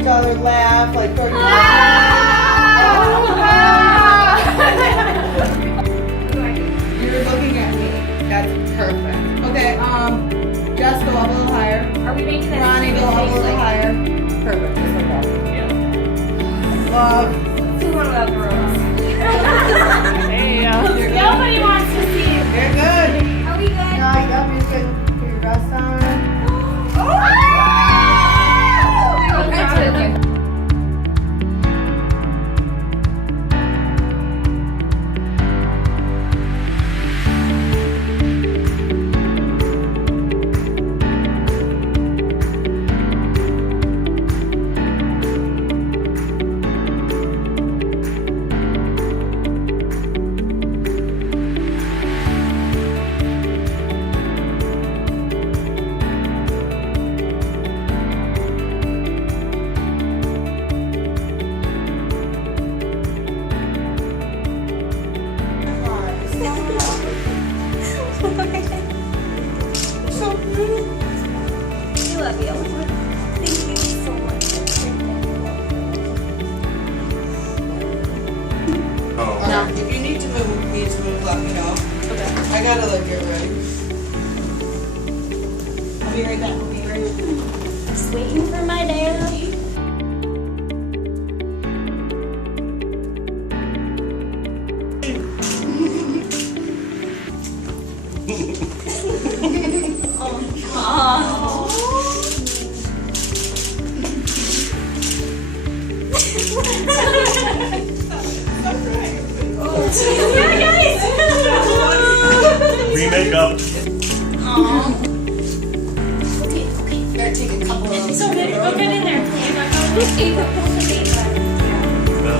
each other, laugh, like for You're looking at me. That's perfect. Okay, Jess, go up a little higher. Are we making that? Ronnie, go up a little higher. Perfect, just like that. Love. Do one of those girls. You're good. Nobody wants to see it. You're good. Are we good? No, you got me good. Put your rest on. We love you. Thank you so much. Now, if you need to move, let me know. Okay. I gotta like get ready. I'll be right back. Just waiting for my daddy. Yeah, guys. Remake up. Okay. Better take a couple of So good. Go get in there. No.